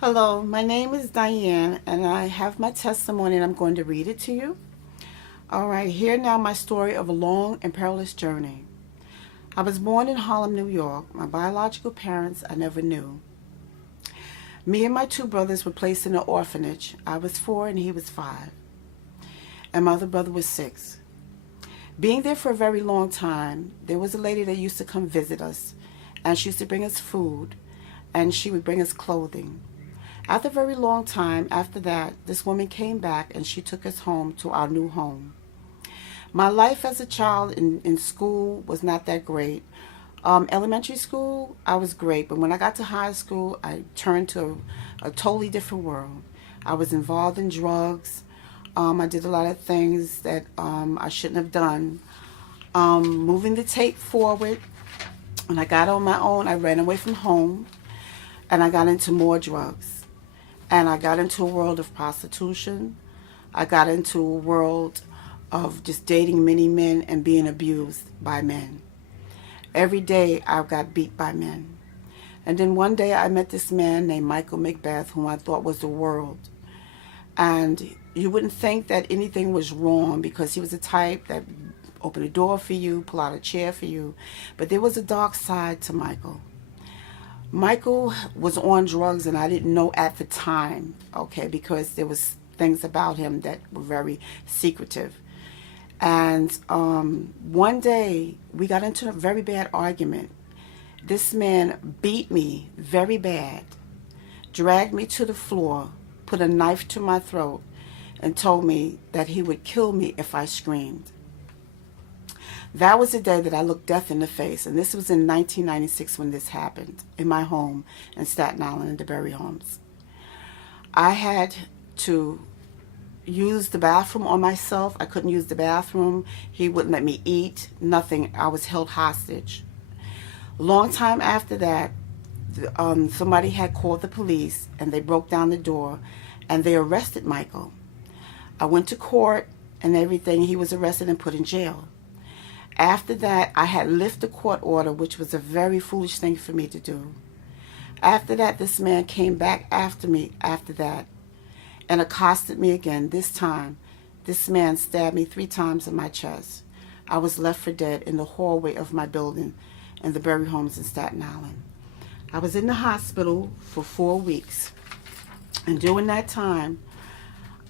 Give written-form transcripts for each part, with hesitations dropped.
Hello, my name is Diane, and I have my testimony, and I'm going to read it to you. All right, here now my story of a long and perilous journey. I was born in Harlem, New York. My biological parents I never knew. Me and my two brothers were placed in an orphanage. I was 4 and he was 5, and my other brother was 6. Being there for a very long time, there was a lady that used to come visit us, and she used to bring us food, and she would bring us clothing. After a very long time after that, this woman came back and she took us home to our new home. My life as a child in school was not that great. Elementary school, I was great, but when I got to high school, I turned to a totally different world. I was involved in drugs. I did a lot of things that I shouldn't have done. Moving the tape forward, when I got on my own, I ran away from home and I got into more drugs. And I got into a world of prostitution. I got into a world of just dating many men and being abused by men. Every day I got beat by men. And then one day I met this man named Michael Macbeth, whom I thought was the world. And you wouldn't think that anything was wrong because he was the type that opened a door for you, pull out a chair for you. But there was a dark side to Michael. Michael was on drugs, and I didn't know at the time, okay, because there was things about him that were very secretive. And one day, we got into a very bad argument. This man beat me very bad, dragged me to the floor, put a knife to my throat, and told me that he would kill me if I screamed. That was the day that I looked death in the face, and this was in 1996 when this happened in my home in Staten Island in the Berry Homes. I had to use the bathroom on myself. I couldn't use the bathroom. He wouldn't let me eat, nothing. I was held hostage. A long time after that, somebody had called the police, and they broke down the door, and they arrested Michael. I went to court and everything. He was arrested and put in jail. After that, I had lifted the court order, which was a very foolish thing for me to do. After that, this man came back after me after that and accosted me again. This time, this man stabbed me 3 times in my chest. I was left for dead in the hallway of my building in the Berry Homes in Staten Island. I was in the hospital for 4 weeks. And during that time,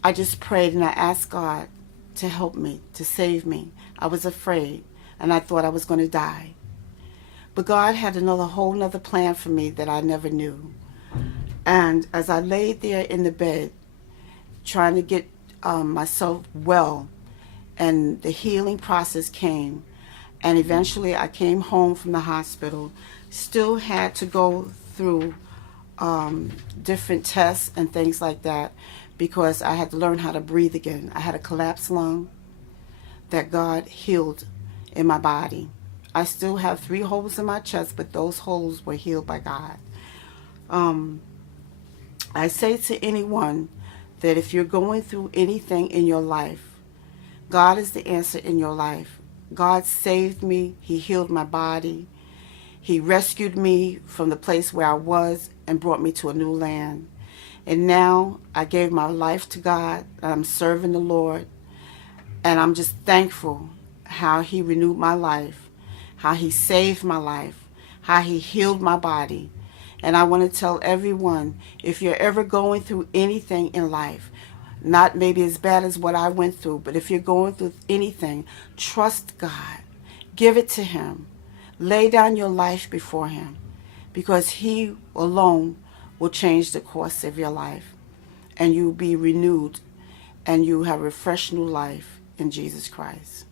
I just prayed and I asked God to help me, to save me. I was afraid. And I thought I was going to die. But God had whole nother plan for me that I never knew. And as I laid there in the bed, trying to get myself well, and the healing process came, and eventually I came home from the hospital, still had to go through different tests and things like that, because I had to learn how to breathe again. I had a collapsed lung that God healed in my body. I still have 3 holes in my chest, but those holes were healed by God. I say to anyone that if you're going through anything in your life, God is the answer in your life. God saved me. He healed my body. He rescued me from the place where I was and brought me to a new land. And now I gave my life to God. I'm serving the Lord. And I'm just thankful how He renewed my life, how He saved my life, how He healed my body. And I want to tell everyone, if you're ever going through anything in life, not maybe as bad as what I went through, but if you're going through anything, trust God. Give it to Him. Lay down your life before Him, because He alone will change the course of your life. And you'll be renewed, and you have a fresh new life in Jesus Christ.